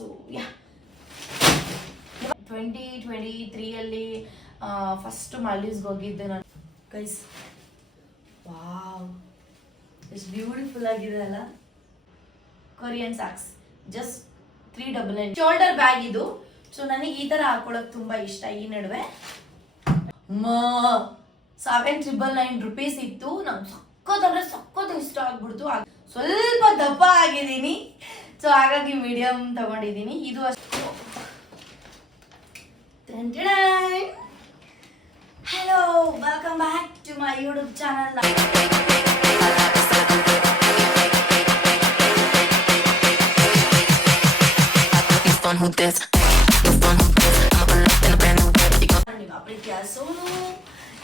So yeah 2023 first ಮಾಲ್ಡೀವ್ಸ್ಗೆ ಹೋಗಿದ್ದೆ ನಾನು guys. Wow, ಎಷ್ಟು ಬ್ಯೂಟಿಫುಲ್ ಆಗಿದೆ ಅಲ್ಲ. Korean socks just 399 shoulder bag ಇದು. ಸೊ ನನಗೆ ಈ ತರ ಹಾಕೊಳಕ್ ತುಂಬಾ ಇಷ್ಟ. ಈ ನಡುವೆ 799 ರೂಪೀಸ್ ಇತ್ತು. ನಂಗೆ ಸಕ್ಕತ್ ಇಷ್ಟ ಆಗ್ಬಿಡ್ತು. ಸ್ವಲ್ಪ ದಪ್ಪ ಆಗಿದ್ದೀನಿ, ಸೊ ಹಾಗಾಗಿ ಮೀಡಿಯಂ ತಗೊಂಡಿದ್ದೀನಿ. ಇದು ಅಷ್ಟು. Hello, welcome back to my YouTube channel. ನಿಮ್ಮ ಪ್ರೀತಿಯ ಸೋನು.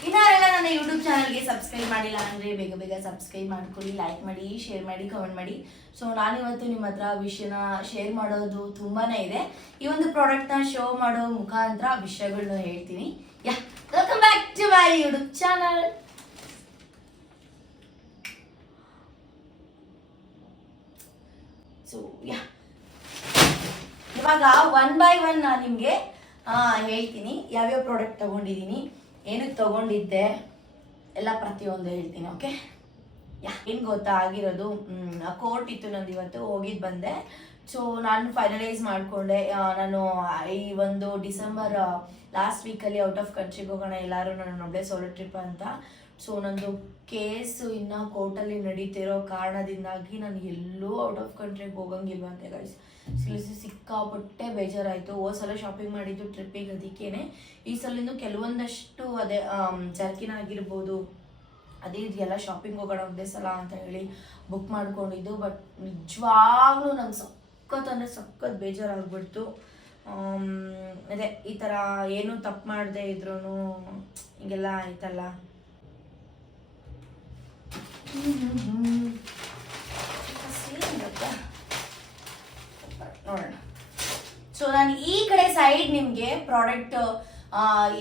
ಇನ್ನಾರೆಲ್ಲ ನನ್ನ ಯೂಟ್ಯೂಬ್ ಚಾನಲ್ಗೆ ಸಬ್ಸ್ಕ್ರೈಬ್ ಮಾಡಿಲ್ಲ ಅಂದರೆ ಬೇಗ ಸಬ್ಸ್ಕ್ರೈಬ್ ಮಾಡ್ಕೊಳ್ಳಿ, ಲೈಕ್ ಮಾಡಿ, ಶೇರ್ ಮಾಡಿ, ಕಮೆಂಟ್ ಮಾಡಿ. ಸೊ ನಾನಿವತ್ತು ನಿಮ್ಮ ಹತ್ರ ವಿಷಯನ ಶೇರ್ ಮಾಡೋದು ತುಂಬಾ ಇದೆ. ಈ ಒಂದು ಪ್ರಾಡಕ್ಟ್ನ ಶೋ ಮಾಡೋ ಮುಖಾಂತರ ವಿಷಯಗಳನ್ನ ಹೇಳ್ತೀನಿ. Welcome back to my YouTube channel. So ಇವಾಗ 1 by 1 ನಾನು ನಿಮಗೆ ಹೇಳ್ತೀನಿ ಯಾವ್ಯಾವ ಪ್ರಾಡಕ್ಟ್ ತಗೊಂಡಿದ್ದೀನಿ, ಏನಕ್ಕೆ ತಗೊಂಡಿದ್ದೆ ಎಲ್ಲ ಪ್ರತಿಯೊಂದು ಹೇಳ್ತೀನಿ. ಓಕೆ, ಏನು ಗೊತ್ತಾ ಆಗಿರೋದು, ಕೋರ್ಟ್ ಇತ್ತು ನಂದು, ಇವತ್ತು ಹೋಗಿದ್ದು ಬಂದೆ. ಸೊ ನಾನು ಫೈನಲೈಸ್ ಮಾಡಿಕೊಂಡೆ. ನಾನು ಈ ಒಂದು ಡಿಸೆಂಬರ್ ಲಾಸ್ಟ್ ವೀಕಲ್ಲಿ ಔಟ್ ಆಫ್ ಕಂಟ್ರಿಗೆ ಹೋಗೋಣ ಎಲ್ಲರೂ, ನಾನು ಒಬ್ಬಳೇ ಸೋಲೋ ಟ್ರಿಪ್ ಅಂತ. ಸೊ ನಂದು ಕೇಸು ಇನ್ನು ಕೋರ್ಟಲ್ಲಿ ನಡೀತಿರೋ ಕಾರಣದಿಂದಾಗಿ ನಾನು ಎಲ್ಲೂ ಔಟ್ ಆಫ್ ಕಂಟ್ರಿಗೆ ಹೋಗಂಗಿಲ್ವಂತೆ ಗೈಸ್. ಸಿಕ್ಕಾಪಟ್ಟೆ ಬೇಜಾರಾಯಿತು. ಹೋದ ಸಲ ಶಾಪಿಂಗ್ ಮಾಡಿದ್ದು ಟ್ರಿಪ್ಪಿಗೆ, ಅದಕ್ಕೇನೆ ಈ ಸಲಿಂದು ಕೆಲವೊಂದಷ್ಟು ಅದೇ ಜರ್ಕಿನ್ ಆಗಿರ್ಬೋದು, ಅದೇ ಇದೆಲ್ಲ ಶಾಪಿಂಗ್ ಹೋಗೋಣ ಒಂದೇ ಸಲ ಅಂತ ಹೇಳಿ ಬುಕ್ ಮಾಡ್ಕೊಂಡಿದ್ದು. ಬಟ್ ನಿಜವಾಗ್ಲೂ ನಂಗೆ ಸಖತ್ ಬೇಜಾರಾಗ್ಬಿಡ್ತು. ಅದೇ ಈ ಥರ ಏನು ತಪ್ಪು ಮಾಡದೆ ಇದ್ರೂ ಹಿಂಗೆಲ್ಲ ಆಯ್ತಲ್ಲ. ನೋಡೋಣ. ಸೊ ನಾನು ಈ ಕಡೆ ಸೈಡ್ ನಿಮಗೆ ಪ್ರಾಡಕ್ಟ್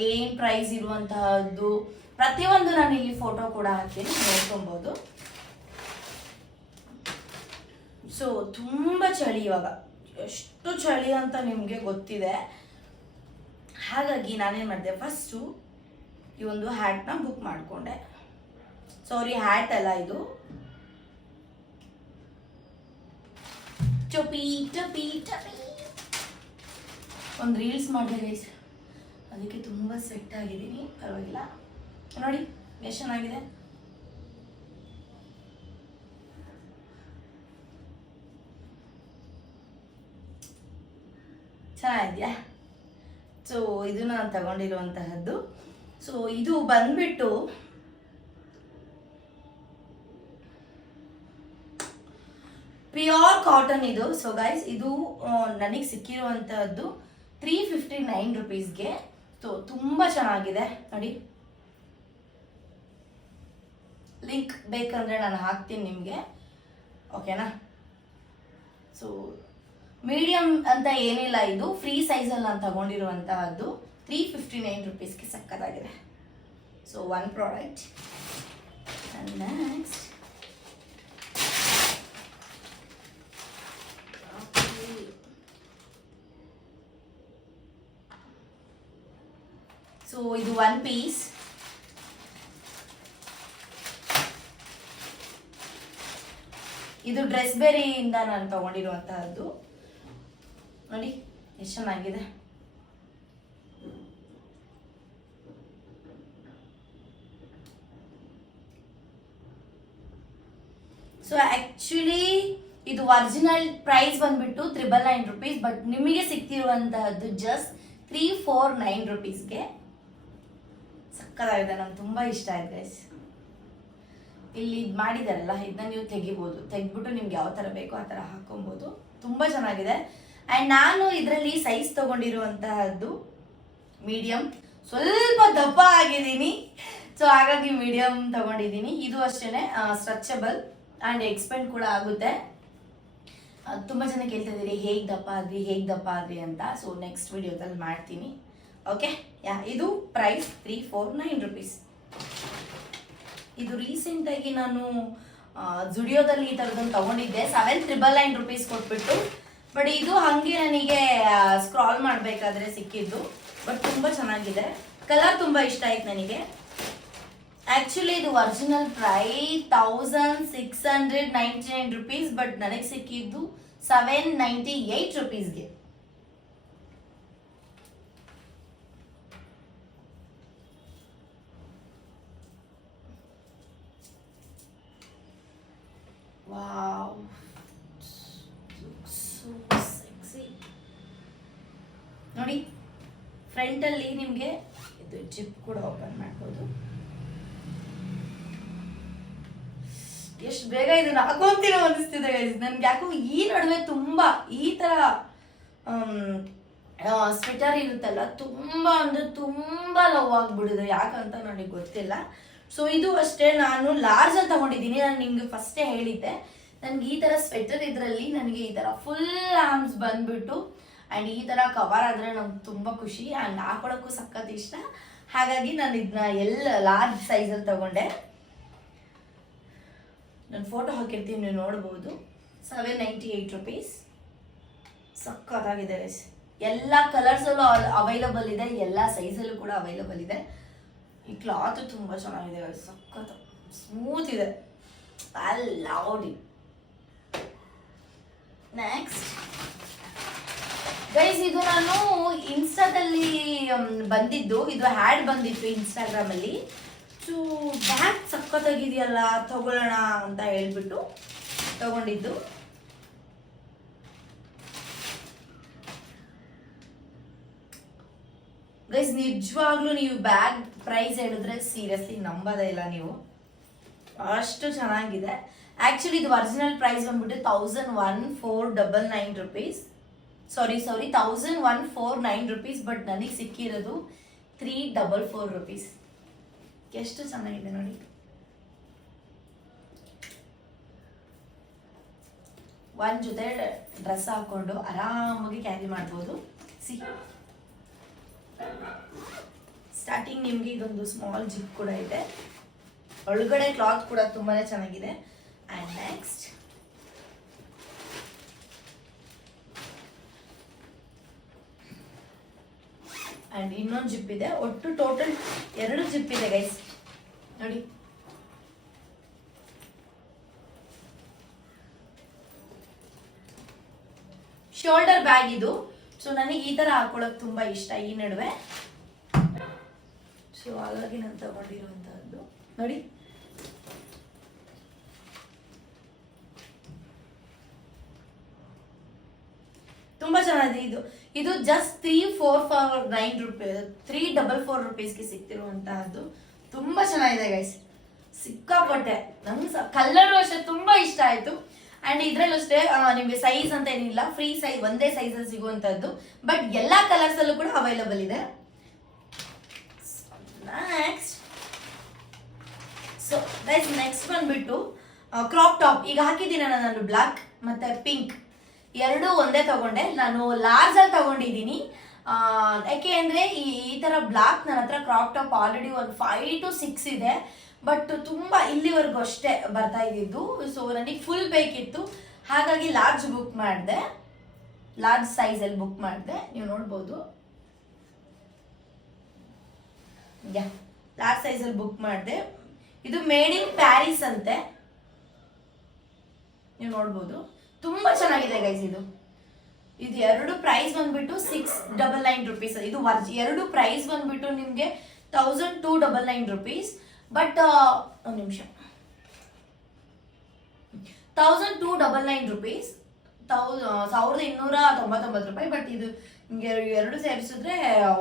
ಏನು ಪ್ರೈಸ್ ಇರುವಂತಹದ್ದು ಪ್ರತಿಯೊಂದು ನಾನು ಇಲ್ಲಿ ಫೋಟೋ ಕೂಡ ಹಾಕ್ತೀನಿ, ನೋಡ್ಕೊಬೋದು. ಸೊ ತುಂಬ ಚಳಿ ಇವಾಗ, ಎಷ್ಟು ಚಳಿ ಅಂತ ನಿಮಗೆ ಗೊತ್ತಿದೆ. ಹಾಗಾಗಿ ನಾನೇನು ಮಾಡಿದೆ, ಫಸ್ಟು ಈ ಒಂದು ಹ್ಯಾಟ್ನ ಬುಕ್ ಮಾಡಿಕೊಂಡೆ. ಸಾರಿ, ಹ್ಯಾಟ್ ಅಲ್ಲ ಇದು, ಟೊಪಿ. ಒಂದು ರೀಲ್ಸ್ ಮಾಡಿದೆ ಗೈಸ್, ಅದಕ್ಕೆ ತುಂಬ ಸೆಟ್ ಆಗಿದ್ದೀನಿ. ಪರವಾಗಿಲ್ಲ, ನೋಡಿ ಎಷ್ಟು ಚೆನ್ನಾಗಿದೆ. ಚೆನ್ನಾಗಿದೆಯಾ? ಸೊ ಇದು ನಾನು ತಗೊಂಡಿರುವಂತಹದ್ದು. ಸೊ ಇದು ಬಂದ್ಬಿಟ್ಟು ಪ್ಯೂರ್ ಕಾಟನ್ ಇದು. ಸೊ ಗೈಸ್, ಇದು ನನಗೆ ಸಿಕ್ಕಿರುವಂತಹದ್ದು 359 ರೂಪೀಸ್ಗೆ. ಸೊ ತುಂಬ ಚೆನ್ನಾಗಿದೆ ನೋಡಿ. ಲಿಂಕ್ ಬೇಕಂದ್ರೆ ನಾನು ಹಾಕ್ತೀನಿ ನಿಮಗೆ, ಓಕೆನಾ? ಸೊ ಮೀಡಿಯಂ ಅಂತ ಏನಿಲ್ಲ, ಇದು ಫ್ರೀ ಸೈಜಲ್ಲಿ ನಾನು ತಗೊಂಡಿರುವಂತಹದ್ದು. 359 ರೂಪೀಸ್ಗೆ ಸಕ್ಕತ್ತಾಗಿದೆ. So one product. And next so ಇದು ಒನ್ ಪೀಸ್. ಇದು ಡ್ರೆಸ್ ಬೇರಿಯಿಂದ ನಾನು ತಗೊಂಡಿರುವಂತಹದ್ದು. ನೋಡಿ ಎಷ್ಟು ಚೆನ್ನಾಗಿದೆ. ಸೊ ಆಕ್ಚುಲಿ ಇದು ಒರಿಜಿನಲ್ ಪ್ರೈಸ್ ಬಂದ್ಬಿಟ್ಟು 399 ರೂಪೀಸ್, ಬಟ್ ನಿಮಗೆ ಸಿಕ್ತಿರುವಂತಹದ್ದು ಜಸ್ಟ್ 349 ರೂಪೀಸ್ಗೆ. ಸಕ್ಕತ್ತಾಗಿದೆ, ನಂಗೆ ತುಂಬ ಇಷ್ಟ ಆಯ್ತು ಗೈಸ್. ಇಲ್ಲಿ ಇದು ಮಾಡಿದಾರಲ್ಲ, ಇದನ್ನ ನೀವು ತೆಗಿಬಿಟ್ಟು ನಿಮ್ಗೆ ಯಾವ ಥರ ಬೇಕೋ ಆ ಥರ ಹಾಕೊಬೋದು. ತುಂಬ ಚೆನ್ನಾಗಿದೆ. ಆ್ಯಂಡ್ ನಾನು ಇದರಲ್ಲಿ ಸೈಜ್ ತೊಗೊಂಡಿರುವಂತಹದ್ದು ಮೀಡಿಯಂ. ಸ್ವಲ್ಪ ದಪ್ಪ ಆಗಿದ್ದೀನಿ, ಸೊ ಹಾಗಾಗಿ ಮೀಡಿಯಂ ತೊಗೊಂಡಿದ್ದೀನಿ. ಇದು ಅಷ್ಟೇ ಸ್ಟ್ರೆಚಬಲ್ ಆ್ಯಂಡ್ ಎಕ್ಸ್ಪೆಂಡ್ ಕೂಡ ಆಗುತ್ತೆ. ತುಂಬ ಜನ ಕೇಳ್ತಾ ಇದ್ದೀರಿ ಹೇಗೆ ದಪ್ಪ ಆದ್ರಿ ಅಂತ. ಸೊ ನೆಕ್ಸ್ಟ್ ವಿಡಿಯೋದಲ್ಲಿ ಮಾಡ್ತೀನಿ. ಓಕೆ, ಇದು ಪ್ರೈಸ್ 349 ರೂಪೀಸ್. ಇದು ರೀಸೆಂಟಾಗಿ ನಾನು ಜುಡಿಯೋದಲ್ಲಿ ಈ ಥರದೊಂದು ತೊಗೊಂಡಿದ್ದೆ. 799 ರೂಪೀಸ್ ಕೊಟ್ಬಿಟ್ಟು ಬಟ್ ಇದು ಹಾಗೆ ನನಗೆ ಸ್ಕ್ರಾಲ್ ಮಾಡಬೇಕಾದ್ರೆ ಸಿಕ್ಕಿದ್ದು. ಬಟ್ ತುಂಬ ಚೆನ್ನಾಗಿದೆ, ಕಲರ್ ತುಂಬ ಇಷ್ಟ ಆಯ್ತು ನನಗೆ. ಆ್ಯಕ್ಚುಲಿ ಇದು ಒರಿಜಿನಲ್ ಪ್ರೈಸ್ 1699 ರುಪೀಸ್, ಬಟ್ ನನಗೆ ಸಿಕ್ಕಿದ್ದು 798 ರುಪೀಸ್ಗೆ. Wow, so sexy. ನೋಡಿ, ಫ್ರಂಟಲ್ಲಿ ನಿಮಗೆ ಇದು ಜಿಪ್ ಕೂಡ ಓಪನ್ ಮಾಡ್ಬೋದು. ಎಷ್ಟು ಬೇಗ ಇದನ್ನ ಹಾಕೊಂತೀನೋ ಅನಿಸ್ತಿದೆ ನನ್ಗೆ. ಯಾಕೋ ಈ ನಡುವೆ ತುಂಬಾ ಈ ತರ ಸ್ವೆಟರ್ ಇರುತ್ತಲ್ಲ, ತುಂಬಾ ಅಂದ್ರೆ ತುಂಬಾ ಲವ್ ಆಗ್ಬಿಡಿದೆ, ಯಾಕಂತ ನನಗೆ ಗೊತ್ತಿಲ್ಲ. ಸೊ ಇದು ಅಷ್ಟೇ, ನಾನು ಲಾರ್ಜ್ ಅಂತ ತಗೊಂಡಿದ್ದೀನಿ. ನಾನು ನಿಮ್ಗೆ ಫಸ್ಟೇ ಹೇಳಿದ್ದೆ, ನನ್ಗೆ ಈ ತರ ಸ್ವೆಟರ್ ಇದರಲ್ಲಿ ನನಗೆ ಈ ತರ ಫುಲ್ ಆರ್ಮ್ಸ್ ಬಂದ್ಬಿಟ್ಟು ಅಂಡ್ ಈ ತರ ಕವರ್ ಆದ್ರೆ ನಂಗೆ ತುಂಬಾ ಖುಷಿ ಅಂಡ್ ಹಾಕೊಳಕ್ಕೂ ಸಖತ್ ಇಷ್ಟ. ಹಾಗಾಗಿ ನಾನು ಇದನ್ನ ಲಾರ್ಜ್ ಸೈಜಲ್ಲಿ ತಗೊಂಡೆ. ನಾನು ಫೋಟೋ ಹಾಕಿರ್ತೀನಿ, ನೀವು ನೋಡ್ಬೋದು. 798 ರುಪೀಸ್, ಸಖತ್ತಾಗಿದೆ. ಎಲ್ಲ ಕಲರ್ಸಲ್ಲೂ ಅವೈಲಬಲ್ ಇದೆ, ಎಲ್ಲ ಸೈಜಲ್ಲೂ ಕೂಡ ಅವೈಲಬಲ್ ಇದೆ. ಈ ಕ್ಲಾತ್ ತುಂಬ ಚೆನ್ನಾಗಿದೆ, ಸಖತ್ ಸ್ಮೂತ್ ಇದೆ. I love it. Next guys, ಇದು ನಾನು ಇನ್ಸ್ಟಾದಲ್ಲಿ ಬಂದಿದ್ದು, ಇದು ಹ್ಯಾಡ್ ಬಂದಿತ್ತು ಇನ್ಸ್ಟಾಗ್ರಾಮಲ್ಲಿ. ಸೊ ಬ್ಯಾಗ್ ಸಖತ್ತಾಗಿದೆಯಲ್ಲ, ತಗೊಳ್ಳೋಣ ಅಂತ ಹೇಳ್ಬಿಟ್ಟು ತಗೊಂಡಿದ್ದು. ಗೈಸ್, ನಿಜವಾಗ್ಲೂ ನೀವು ಬ್ಯಾಗ್ ಪ್ರೈಸ್ ಹೇಳಿದ್ರೆ ಸೀರಿಯಸ್ಲಿ ನಂಬೋದೇ ಇಲ್ಲ ನೀವು, ಅಷ್ಟು ಚೆನ್ನಾಗಿದೆ. ಆ್ಯಕ್ಚುಲಿ ಇದು ಒರಿಜಿನಲ್ ಪ್ರೈಸ್ ಬಂದ್ಬಿಟ್ಟು 1149 ರುಪೀಸ್, ಸಾರಿ 1149 ರುಪೀಸ್. ಬಟ್ ನನಗೆ ಸಿಕ್ಕಿರೋದು 344 ರುಪೀಸ್. ಎಷ್ಟು ಚೆನ್ನಾಗಿದೆ ನೋಡಿ. ಒಂದ್ ಜೊತೆ ಡ್ರೆಸ್ ಹಾಕೊಂಡು ಆರಾಮಾಗಿ ಕ್ಯಾರಿ ಮಾಡ್ಬೋದು. ಸ್ಟಾರ್ಟಿಂಗ್ ನಿಮ್ಗೆ ಇದೊಂದು ಸ್ಮಾಲ್ ಜಿಪ್ ಕೂಡ ಇದೆ, ಒಳಗಡೆ ಕ್ಲಾತ್ ಕೂಡ ತುಂಬಾನೇ ಚೆನ್ನಾಗಿದೆ. ಅಂಡ್ ನೆಕ್ಸ್ಟ್ ಅಂಡ್ ಇನ್ನೊಂದು ಜಿಪ್ ಇದೆ. ಒಟ್ಟು ಟೋಟಲ್ 2 ಜಿಪ್ ಇದೆ ಗೈಸ್, ನೋಡಿ. ಶೋಲ್ಡರ್ ಬ್ಯಾಗ್ ಇದು. ಸೊ ನನಗೆ ಈ ತರ ಹಾಕೊಳಕ್ ತುಂಬಾ ಇಷ್ಟ ಈ ನಡುವೆ. ಸೊ ಹಾಗಾಗಿ ನಾನು ತಗೊಂಡಿರುವಂತಹದ್ದು ನೋಡಿ. ತುಂಬಾ ಚೆನ್ನಾಗಿದೆ. ಇದು ಜಸ್ಟ್ 344 ರುಪೀಸ್ಗೆ ಸಿಕ್ತಿರುವಂತಹದ್ದು. ತುಂಬಾ ಚೆನ್ನಾಗಿದೆ ಗೈಸ್, ಸಿಕ್ಕಾಪಟ್ಟೆ. ನಂಗೆ ಕಲರ್ ಅಷ್ಟೇ ತುಂಬಾ ಇಷ್ಟ ಆಯ್ತು. ಅಂಡ್ ಇದ್ರಲ್ಲೂ ಅಷ್ಟೇ ನಿಮ್ಗೆ ಸೈಜ್ ಅಂತ ಏನಿಲ್ಲ, ಫ್ರೀ ಸೈಜ್, ಒಂದೇ ಸೈಜ್ ಅಲ್ಲಿ ಸಿಗುವಂತದ್ದು. ಬಟ್ ಎಲ್ಲಾ ಕಲರ್ಸ್ ಅಲ್ಲೂ ಕೂಡ ಅವೈಲಬಲ್ ಇದೆ. ಸೊ ಗೈಸ್, ನೆಕ್ಸ್ಟ್ ಬಂದ್ಬಿಟ್ಟು ಕ್ರಾಪ್ ಟಾಪ್. ಈಗ ಹಾಕಿದ್ದೀನಿ ನಾನು ಬ್ಲಾಕ್ ಮತ್ತೆ ಪಿಂಕ್ ಎರಡು ಒಂದೇ ತಗೊಂಡೆ. ನಾನು ಲಾರ್ಜ್ ಅಲ್ಲಿ ತಗೊಂಡಿದ್ದೀನಿ. ಯಾಕೆ ಅಂದ್ರೆ ಈ ತರ ಬ್ಲಾಕ್ ನನ್ನ ಹತ್ರ ಕ್ರಾಪ್ ಟಾಪ್ ಆಲ್ರೆಡಿ ಒಂದು 5 to 6 ಇದೆ. ಬಟ್ ತುಂಬಾ ಇಲ್ಲಿವರೆಗೂ ಅಷ್ಟೇ ಬರ್ತಾ ಇದ್ದಿದ್ದು. ಸೊ ನನಗೆ ಫುಲ್ ಬೇಕಿತ್ತು, ಹಾಗಾಗಿ ಲಾರ್ಜ್ ಬುಕ್ ಮಾಡಿದೆ, ಲಾರ್ಜ್ ಸೈಜ್ ಅಲ್ಲಿ ಬುಕ್ ಮಾಡಿದೆ. ನೀವು ನೋಡ್ಬೋದು, ಲಾರ್ಜ್ ಸೈಜ್ ಅಲ್ಲಿ ಬುಕ್ ಮಾಡಿದೆ. ಇದು ಮೇಡ್ ಇನ್ ಪ್ಯಾರಿಸ್ ಅಂತೆ, ನೀವು ನೋಡ್ಬೋದು. ತುಂಬಾ ಚೆನ್ನಾಗಿದೆ ಗೈಸ್. ಇದು ಎರಡು ಪ್ರೈಸ್ ಬಂದ್ಬಿಟ್ಟು 699 ರುಪೀಸ್. ಇದು ಎರಡು ಪ್ರೈಸ್ ಬಂದ್ಬಿಟ್ಟು ನಿಮ್ಗೆ 1299 ರುಪೀಸ್. ಬಟ್ ಒಂದು ನಿಮಿಷ, 1299 ರುಪೀಸ್, 1299 ರೂಪಾಯಿ. ಬಟ್ ಇದು ನಿಮ್ಗೆ ಎರಡು ಸೇರಿಸಿದ್ರೆ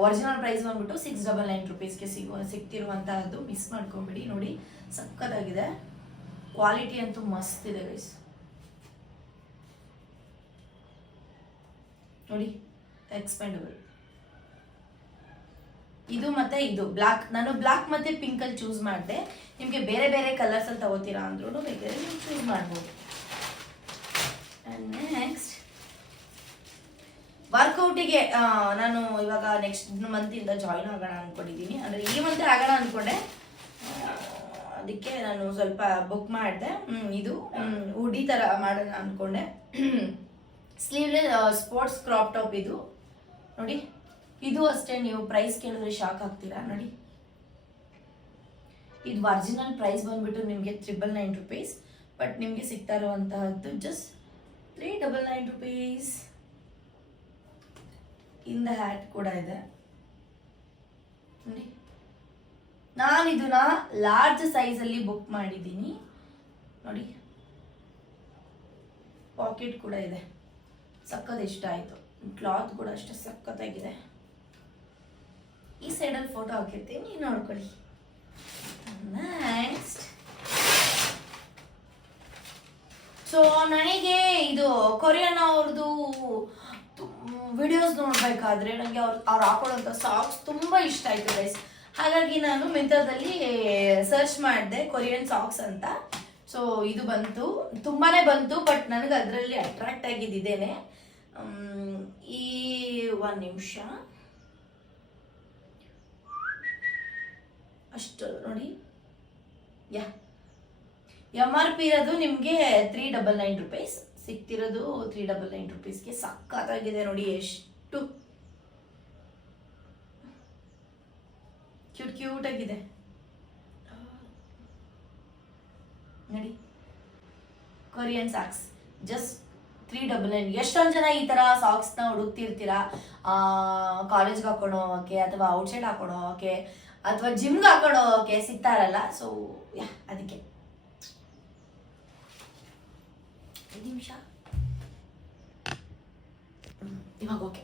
ಒರಿಜಿನಲ್ ಪ್ರೈಸ್ ಬಂದ್ಬಿಟ್ಟು 699 ರುಪೀಸ್ಗೆ ಸಿಗ್ತಿರುವಂತಹದ್ದು. ಮಿಸ್ ಮಾಡ್ಕೊಂಬಿಡಿ. ನೋಡಿ, ಸಕ್ಕತ್ತಾಗಿದೆ, ಕ್ವಾಲಿಟಿ ಅಂತೂ ಮಸ್ತ್ ಇದೆ ಗೈಸ್. ನೋಡಿ, ಎಕ್ಸ್ಪೆಂಡಬಲ್. ಇದು ಮತ್ತೆ ಇದು ಬ್ಲಾಕ್. ನಾನು ಬ್ಲಾಕ್ ಮತ್ತೆ ಪಿಂಕ್ ಅಲ್ಲಿ ಚೂಸ್ ಮಾಡಿದೆ. ನಿಮ್ಗೆ ಬೇರೆ ಬೇರೆ ಕಲರ್ಸ್ ಅಲ್ಲಿ ತಗೋತೀರಾ ಅಂದ್ರೂ ಬೇಕಾದ್ರೆ ನೀವು ಚೂಸ್ ಮಾಡ್ಬೋದು. ನೆಕ್ಸ್ಟ್ ವರ್ಕೌಟಿಗೆ ನಾನು ಇವಾಗ ನೆಕ್ಸ್ಟ್ ಮಂತ್ ಇಂದ ಜಾಯಿನ್ ಆಗೋಣ ಅನ್ಕೊಂಡಿದ್ದೀನಿ. ಅಂದ್ರೆ ಈ ಮಂತ್ ಆಗೋಣ ಅನ್ಕೊಂಡೆ, ಅದಕ್ಕೆ ನಾನು ಸ್ವಲ್ಪ ಬುಕ್ ಮಾಡಿದೆ. ಇದು ಉಡಿ ತರ ಮಾಡೋಣ ಅನ್ಕೊಂಡೆ. ಸ್ಲೀವ್ಲೆಸ್ ಸ್ಪೋರ್ಟ್ಸ್ ಕ್ರಾಪ್ ಟಾಪ್ ಇದು ನೋಡಿ. ಇದು ಅಷ್ಟೇ, ನೀವು ಪ್ರೈಸ್ ಕೇಳಿದ್ರೆ ಶಾಕ್ ಆಗ್ತೀರಾ ನೋಡಿ. ಇದು ಒರಿಜಿನಲ್ ಪ್ರೈಸ್ ಬಂದ್ಬಿಟ್ಟು ನಿಮಗೆ 999 rupees, ಬಟ್ ನಿಮಗೆ ಸಿಗ್ತಾ ಇರುವಂತಹದ್ದು ಜಸ್ಟ್ 399 rupees. ಇಂದ ಹ್ಯಾಟ್ ಕೂಡ ಇದೆ ನೋಡಿ. ನಾನು ಇದನ್ನ ಲಾರ್ಜ್ ಸೈಜ್ ಅಲ್ಲಿ ಬುಕ್ ಮಾಡಿದ್ದೀನಿ ನೋಡಿ. ಪಾಕೆಟ್ ಕೂಡ ಇದೆ, ಸಕ್ಕತ್ ಇಷ್ಟ ಆಯ್ತು. ಕ್ಲಾತ್ ಕೂಡ ಅಷ್ಟೇ ಸಕ್ಕತ್ತಾಗಿದೆ. ಈ ಸೈಡಲ್ಲಿ ಫೋಟೋ ಹಾಕಿರ್ತೀನಿ, ನೋಡ್ಕೊಳ್ಳಿ. ನೆಕ್ಸ್ಟ್, ಸೊ ನನಗೆ ಇದು ಕೊರಿಯನ್ ಅವ್ರದ್ದು ವಿಡಿಯೋಸ್ ನೋಡ್ಬೇಕಾದ್ರೆ ನನಗೆ ಅವ್ರು ಹಾಕೊಳ್ಳೋಂಥ ಸಾಕ್ಸ್ ತುಂಬಾ ಇಷ್ಟ ಆಯ್ತು ಗೈಸ್. ಹಾಗಾಗಿ ನಾನು ಮಿಂತ್ರದಲ್ಲಿ ಸರ್ಚ್ ಮಾಡಿದೆ ಕೊರಿಯನ್ ಸಾಕ್ಸ್ ಅಂತ. ಸೊ ಇದು ಬಂತು, ತುಂಬಾನೇ ಬಂತು, ಬಟ್ ನನಗೆ ಅದರಲ್ಲಿ ಅಟ್ರಾಕ್ಟ್ ಆಗಿದ್ದೇನೆ. ಈ 1 ನಿಮಿಷ ಅಷ್ಟು ನೋಡಿ. MRP ಇರೋದು ನಿಮಗೆ 399 rupees, ಸಿಗ್ತಿರೋದು 399 rupeesಗೆ. ಸಕ್ಕತ್ತಾಗಿದೆ ನೋಡಿ, ಎಷ್ಟು ಕ್ಯೂಟ್ ಆಗಿದೆ ನೋಡಿ. Korean socks just 399. ಎಷ್ಟೊಂದು ಜನ ಈ ತರ ಸಾಕ್ಸ್ ನ ಹುಡುಕ್ತಿರ್ತೀರಾ, ಕಾಲೇಜ್ಗೆ ಹಾಕೊಂಡು ಹೋಗೋಕೆ ಅಥವಾ ಔಟ್ಸೈಡ್ ಹಾಕೊಂಡು ಹೋಗೋಕೆ ಅಥವಾ ಜಿಮ್ಗೆ ಹಾಕೊಂಡು ಹೋಗೋಕೆ ಸಿಗ್ತಾ ಇರಲ್ಲ. ಸೊ ಅದಕ್ಕೆ ನಿಮಿಷ ಇವಾಗ ಓಕೆ.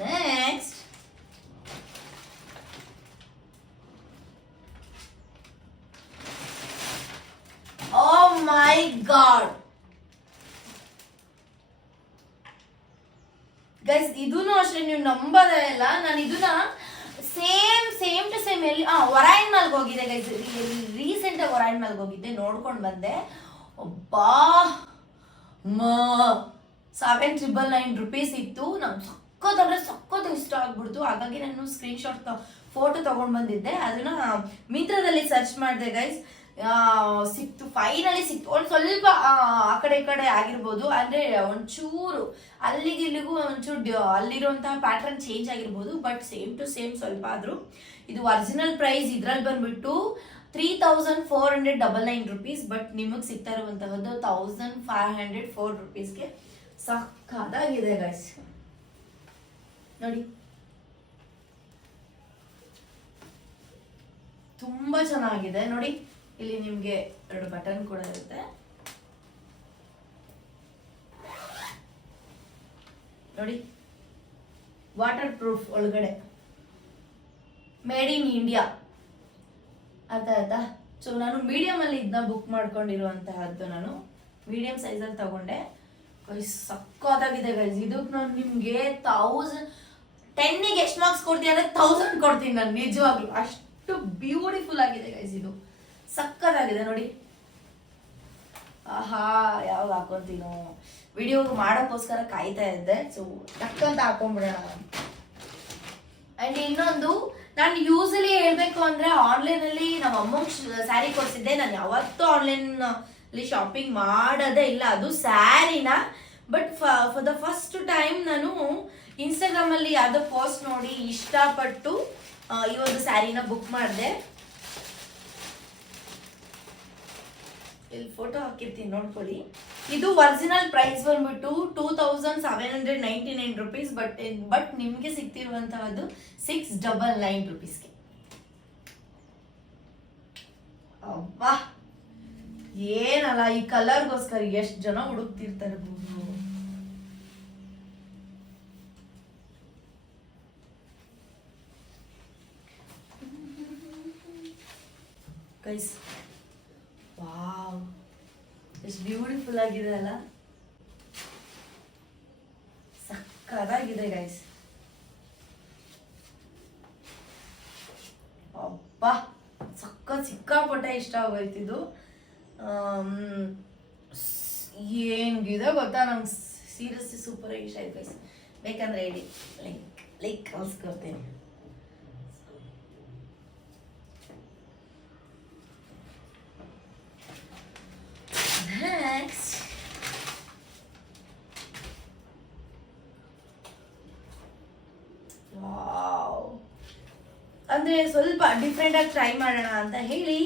ನೆಕ್ಸ್ಟ್, ಓ ಮೈ ಗಾಡ್ ಗೈಸ್, ಇದೂನು ಅಷ್ಟೇ, ನೀವು ನಂಬೋದೇ ಇಲ್ಲ. ನಾನು ಇದನ್ನ ಸೇಮ್ ಟು ಸೇಮ್ ಎಲ್ಲಿ ಒರೈನ್ ಮಾಲ್ಗೆ ಹೋಗಿದ್ದೆ ಗೈಸ್. ರೀಸೆಂಟ್ ಆಗಿ ಒರೈನ್ ಮಾಲ್ಗೆ ಹೋಗಿದ್ದೆ, ನೋಡ್ಕೊಂಡು ಬಂದೆ. ಒಬ್ಬಾ 799 rupees ಇತ್ತು. ನಂಗೆ ಸಕ್ಕತ್ ಇಷ್ಟ ಆಗ್ಬಿಡ್ತು. ಹಾಗಾಗಿ ನಾನು ಸ್ಕ್ರೀನ್ಶಾಟ್ ಫೋಟೋ ತಗೊಂಡ್ ಬಂದಿದ್ದೆ. ಅದನ್ನ ಮಿಂತ್ರದಲ್ಲಿ ಸರ್ಚ್ ಮಾಡಿದೆ ಗೈಸ್, ಸಿಕ್ತು, ಫೈನಲಿ ಸಿಕ್ತು. ಒಂದು ಸ್ವಲ್ಪ ಆ ಕಡೆ ಈ ಕಡೆ ಆಗಿರ್ಬೋದು, ಅಂದ್ರೆ ಒಂಚೂರು ಅಲ್ಲಿಗೆ ಇಲ್ಲಿಗೂ ಒಂಚೂರು ಅಲ್ಲಿರುವಂತಹ ಪ್ಯಾಟರ್ನ್ ಚೇಂಜ್ ಆಗಿರ್ಬೋದು, ಬಟ್ ಸೇಮ್ ಟು ಸೇಮ್ ಸ್ವಲ್ಪ ಆದ್ರೂ. ಇದು ಒರಿಜಿನಲ್ ಪ್ರೈಸ್ ಇದ್ರಲ್ಲಿ ಬಂದ್ಬಿಟ್ಟು 3499 rupees, ಬಟ್ ನಿಮಗೆ ಸಿಗ್ತಾ ಇರುವಂತಹದ್ದು 1504 rupeesಗೆ. ಸಕ್ಕತ್ತಾಗಿದೆ ಗೈಸ್ ನೋಡಿ, ತುಂಬಾ ಚೆನ್ನಾಗಿದೆ ನೋಡಿ. ಇಲ್ಲಿ ನಿಮ್ಗೆ 2 ಬಟನ್ ಕೂಡ ಇರುತ್ತೆ ನೋಡಿ. ವಾಟರ್ ಪ್ರೂಫ್ ಒಳಗಡೆ, ಮೇಡ್ ಇನ್ ಇಂಡಿಯಾ ಅರ್ಥ ಆಯ್ತಾ. ಸೊ ನಾನು ಮೀಡಿಯಂ ಅಲ್ಲಿ ಇದನ್ನ ಬುಕ್ ಮಾಡ್ಕೊಂಡಿರುವಂತಹದ್ದು. ನಾನು ಮೀಡಿಯಂ ಸೈಜ್ ಅಲ್ಲಿ ತಗೊಂಡೆ. ಸಕ್ಕತ್ತಾಗಿದೆ ಗೈಸ್. ಇದಕ್ಕೆ ನಾನು ನಿಮ್ಗೆ 1000 ಎಷ್ಟು ಮಾರ್ಕ್ಸ್ ಕೊಡ್ತೀನಿ ಅಂದ್ರೆ 1000 ಕೊಡ್ತೀನಿ ನಾನು, ನಿಜವಾಗ್ಲು. ಅಷ್ಟು ಬ್ಯೂಟಿಫುಲ್ ಆಗಿದೆ ಗೈಸ್, ಇದು ಸಕ್ಕತ್ತಾಗಿದೆ ನೋಡಿ. ಆಹಾ, ಯಾವಾಗ ಹಾಕೊಂತೀನೋ, ವಿಡಿಯೋ ಮಾಡೋಕ್ಕೋಸ್ಕರ ಕಾಯ್ತಾ ಇದ್ದೆ. ಸೊ ಟಕ್ಕಂತ ಹಾಕೊಂಡ್ಬಿಡೋಣ. ಅಂಡ್ ಇನ್ನೊಂದು, ನಾನು ಯೂಸಲಿ ಹೇಳ್ಬೇಕು ಅಂದ್ರೆ ಆನ್ಲೈನ್ ಅಲ್ಲಿ ನಮ್ಮ ಅಮ್ಮಂಗ್ ಸ್ಯಾರಿ ಕೊಡ್ಸಿದ್ದೆ. ನಾನು ಯಾವತ್ತೂ ಆನ್ಲೈನ್ ಅಲ್ಲಿ ಶಾಪಿಂಗ್ ಮಾಡೋದೇ ಇಲ್ಲ, ಅದು ಸ್ಯಾರಿನ. But for the first time ನಾನು ಇನ್ಸ್ಟಾಗ್ರಾಮ್ ಅಲ್ಲಿ ಯಾವ್ದೋ ಪೋಸ್ಟ್ ನೋಡಿ ಇಷ್ಟಪಟ್ಟು ಈ ಒಂದು ಸ್ಯಾರಿನ ಬುಕ್ ಮಾಡಿದೆ. ಇಲ್ಲಿ ಫೋಟೋ ಹಾಕಿರ್ತೀನಿ ನೋಡ್ಕೊಳ್ಳಿ. ಇದು ಒರಿಜಿನಲ್ ಪ್ರೈಸ್ ಬಂದ್ಬಿಟ್ಟು 2799 rupees, ಬಟ್ ನಿಮ್ಗೆ ಸಿಗ್ತಿರುವಂತಹದ್ದು 699 rupeesಗೆ. ಅಬ್ಬಾ, ಏನಲ್ಲ, ಈ ಕಲರ್ಗೋಸ್ಕರ ಎಷ್ಟು ಜನ ಹುಡುಕ್ತಿರ್ತಾರೆ ಗೈಸ್. ವಾವ್, ಎಷ್ಟು ಬ್ಯೂಟಿಫುಲ್ ಆಗಿದೆ ಅಲ್ಲ, ಸಕ್ಕತ್ತಾಗಿದೆ ಗೈಸ್. ಅಬ್ಬಾ, ಸಿಕ್ಕಾಪಟ್ಟೆ ಇಷ್ಟ ಆಗೋಯ್ತಿದ್ದು. ಏನ್ಗಿದೆ ಗೊತ್ತಾ, ನಂಗೆ ಸೀರಿಯಸ್ಲಿ ಸೂಪರ್ ಆಗಿ ಇಷ್ಟ ಆಯ್ತು ಗೈಸ್. ಬೇಕಂದ್ರೆ ಹೇಳಿ, ಲೈಕ್ ಕಳ್ಸ್ಕೊಡ್ತೀನಿ. ಅಂದರೆ ಸ್ವಲ್ಪ ಡಿಫ್ರೆಂಟಾಗಿ ಟ್ರೈ ಮಾಡೋಣ ಅಂತ ಹೇಳಿ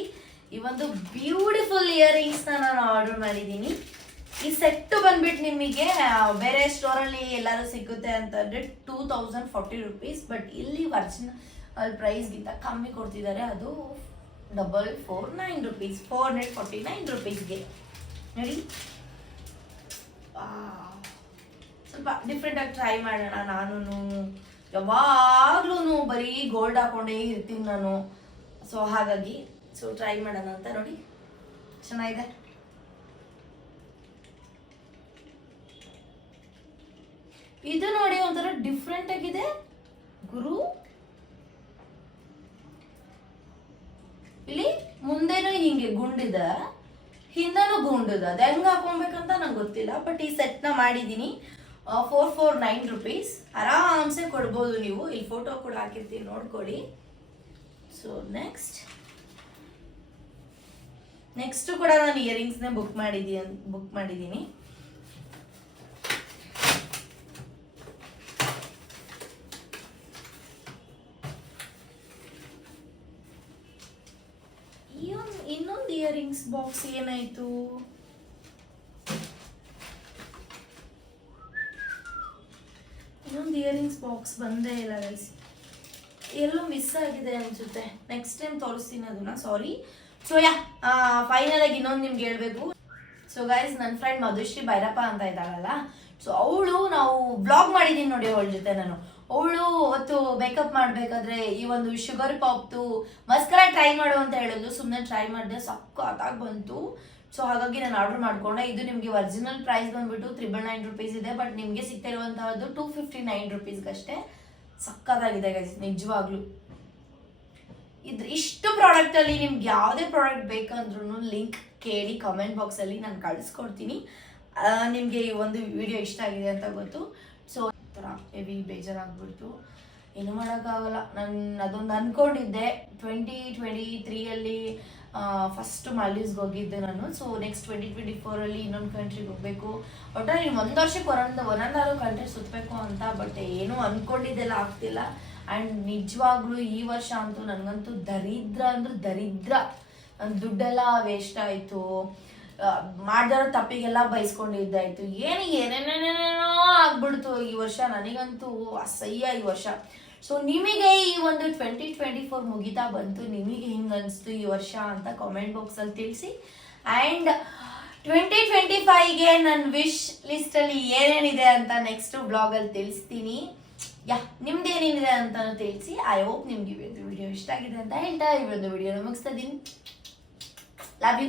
ಈ ಒಂದು ಬ್ಯೂಟಿಫುಲ್ ಇಯರಿಂಗ್ಸ್ನ ನಾನು ಆರ್ಡರ್ ಮಾಡಿದ್ದೀನಿ. ಈ ಸೆಟ್ಟು ಬಂದ್ಬಿಟ್ಟು ನಿಮಗೆ ಬೇರೆ ಸ್ಟೋರಲ್ಲಿ ಎಲ್ಲರೂ ಸಿಗುತ್ತೆ ಅಂತಂದರೆ 2040 ರುಪೀಸ್. ಬಟ್ ಇಲ್ಲಿ ಒರಿಜಿನಲ್ ಪ್ರೈಸ್ಗಿಂತ ಕಮ್ಮಿ ಕೊಡ್ತಿದ್ದಾರೆ. ಅದು 449 ರುಪೀಸ್, 449 ರುಪೀಸ್ಗೆ ನೋಡಿ. ಸ್ವಲ್ಪ ಡಿಫ್ರೆಂಟಾಗಿ ಟ್ರೈ ಮಾಡೋಣ. ನಾನು ಯಾವಾಗ್ಲೂ ಬರೀ ಗೋಲ್ಡ್ ಹಾಕೊಂಡೇ ಇರ್ತೀನಿ ನಾನು. ಸೊ ಹಾಗಾಗಿ ಟ್ರೈ ಮಾಡೋಣ ಅಂತ ನೋಡಿ. ಚೆನ್ನಾಗಿದೆ. ಇದು ನೋಡಿ ಒಂಥರ ಡಿಫ್ರೆಂಟ್ ಆಗಿದೆ ಗುರು. ಇಲ್ಲಿ ಮುಂದೆನೂ ಹಿಂಗೆ ಗುಂಡಿದೆ, ಹಿಂದನೂ ಗುಂಡಿದೆ. ಅದು ಹೆಂಗೆ ಹಾಕೊಬೇಕಂತ ನಂಗೆ ಗೊತ್ತಿಲ್ಲ. ಬಟ್ ಈ ಸೆಟ್ನ ಮಾಡಿದ್ದೀನಿ. 449 ರುಪೀಸ್. ಆರಾಮ್ಸೆ ಕೊಡ್ಬೋದು ನೀವು. ಇಲ್ಲಿ ಫೋಟೋ ಕೂಡ ಹಾಕಿರ್ತೀನಿ, ನೋಡ್ಕೊಳ್ಳಿ. ಸೊ ನೆಕ್ಸ್ಟ್ ಕೂಡ ನಾನು ಇಯರಿಂಗ್ಸ್ನೇ ಬುಕ್ ಮಾಡಿದ್ದೀನಿ. ಇನ್ನೊಂದು ಇಯರಿಂಗ್ಸ್ ಬಾಕ್ಸ್ ಏನಾಯ್ತು? ಇನ್ನೊಂದು ಇಯರಿಂಗ್ಸ್ ಬಾಕ್ಸ್ ಬಂದೇ ಇಲ್ಲ ಗೈಸ್. ಎಲ್ಲೋ ಮಿಸ್ ಆಗಿದೆ ಅನ್ಸುತ್ತೆ. ನೆಕ್ಸ್ಟ್ ಟೈಮ್ ತೋರಿಸ್ತೀನಿ ಅದನ್ನ, ಸಾರಿ. ಸೊ ಫೈನಲ್ ಆಗಿ ಇನ್ನೊಂದು ನಿಮ್ಗೆ ಹೇಳ್ಬೇಕು. ಸೊ ಗೈಸ್, ನನ್ನ ಫ್ರೆಂಡ್ ಮಧುಶ್ರೀ ಭೈರಪ್ಪ ಅಂತ ಇದ್ದಾಳಲ್ಲ, ಸೊ ಅವಳು, ನಾವು ಬ್ಲಾಗ್ ಮಾಡಿದ್ದೀನಿ ನೋಡಿ ಅವಳ ಜೊತೆ ನಾನು. ಅವಳು ಅವತ್ತು ಮೇಕಪ್ ಮಾಡಬೇಕಾದ್ರೆ ಈ ಒಂದು ಶುಗರ್ ಪಾಪ್ದು ಮಸ್ಕರ ಟ್ರೈ ಮಾಡು ಅಂತ ಹೇಳಿದ್ಲು. ಸುಮ್ಮನೆ ಟ್ರೈ ಮಾಡಿದೆ, ಸಕ್ಕತ್ತಾಗಿ ಬಂತು. ಸೊ ಹಾಗಾಗಿ ನಾನು ಆರ್ಡರ್ ಮಾಡ್ಕೊಂಡೆ. ಇದು ನಿಮಗೆ ಒರಿಜಿನಲ್ ಪ್ರೈಸ್ ಬಂದ್ಬಿಟ್ಟು 999 ರುಪೀಸ್ ಇದೆ. ಬಟ್ ನಿಮಗೆ ಸಿಗ್ತಾ ಇರುವಂತಹದ್ದು 259 ರುಪೀಸ್ಗಷ್ಟೇ. ಸಕ್ಕತ್ತಾಗಿದೆ ಗೈಸ್, ನಿಜವಾಗ್ಲೂ. ಇಷ್ಟು ಪ್ರಾಡಕ್ಟಲ್ಲಿ ನಿಮ್ಗೆ ಯಾವುದೇ ಪ್ರಾಡಕ್ಟ್ ಬೇಕಂದ್ರೂ ಲಿಂಕ್ ಕೇಳಿ ಕಮೆಂಟ್ ಬಾಕ್ಸಲ್ಲಿ ನಾನು ಕಳಿಸ್ಕೊಡ್ತೀನಿ. ನಿಮಗೆ ಈ ಒಂದು ವಿಡಿಯೋ ಇಷ್ಟ ಆಗಿದೆ ಅಂತ ಗೊತ್ತು. ಸೊ ಈ ಥರ ಹೆವಿ ಬೇಜಾರಾಗ್ಬಿಡ್ತು, ಏನು ಮಾಡೋಕ್ಕಾಗಲ್ಲ. ನಾನು ಅದೊಂದು ಅಂದ್ಕೊಂಡಿದ್ದೆ 2023 ಫಸ್ಟ್ ಮಾಲ್ಡೀವ್ಸ್ಗೆ ಹೋಗಿದ್ದೆ ನಾನು. ಸೊ ನೆಕ್ಸ್ಟ್ 2024 ಇನ್ನೊಂದು ಕಂಟ್ರಿಗೆ ಹೋಗಬೇಕು. ಒಟ್ಟಾರೆ ಒಂದು ವರ್ಷಕ್ಕೆ ಒಂದೊಂದಾದ್ರು ಕಂಟ್ರಿ ಸುತ್ತಬೇಕು ಅಂತ. ಬಟ್ ಏನೂ ಅಂದ್ಕೊಂಡಿದ್ದೆಲ್ಲ ಆಗ್ತಿಲ್ಲ. ಆ್ಯಂಡ್ ನಿಜವಾಗ್ಲೂ ಈ ವರ್ಷ ಅಂತೂ ನನಗಂತೂ ದರಿದ್ರ ಅಂದ್ರೆ ದರಿದ್ರ. ದುಡ್ಡೆಲ್ಲ ವೇಸ್ಟ್ ಆಯಿತು, ಮಾಡಿದವ್ರ ತಪ್ಪಿಗೆಲ್ಲ ಬೈಸ್ಕೊಂಡಿದ್ದಾಯ್ತು, ಏನೇನೇನೇನೇನೋ ಆಗ್ಬಿಡ್ತು ಈ ವರ್ಷ. ನನಗಂತೂ ಅಸಹ್ಯ ಈ ವರ್ಷ. ಸೊ ನಿಮಗೆ ಈ ಒಂದು 2024 ಮುಗಿತಾ ಬಂತು, ನಿಮಗೆ ಹಿಂಗೆ ಅನಿಸ್ತು ಈ ವರ್ಷ ಅಂತ ಕಾಮೆಂಟ್ ಬಾಕ್ಸಲ್ಲಿ ತಿಳಿಸಿ. ಆ್ಯಂಡ್ 2025ಗೆ ನನ್ನ ವಿಶ್ ಲಿಸ್ಟಲ್ಲಿ ಏನೇನಿದೆ ಅಂತ ನೆಕ್ಸ್ಟ್ ಬ್ಲಾಗಲ್ಲಿ ತಿಳಿಸ್ತೀನಿ. ನಿಮ್ದೇನೇನಿದೆ ಅಂತಾನು ತಿಳಿಸಿ. ಐ ಹೋಪ್ ನಿಮ್ಗೆ ಇವತ್ತು ವಿಡಿಯೋ ಇಷ್ಟ ಆಗಿದೆ ಅಂತ ಹೇಳ್ತಾ ಈ ಒಂದು ವಿಡಿಯೋನ ಮುಗಿಸ್ತಾ ಇದ್ದೀನಿ. Love you.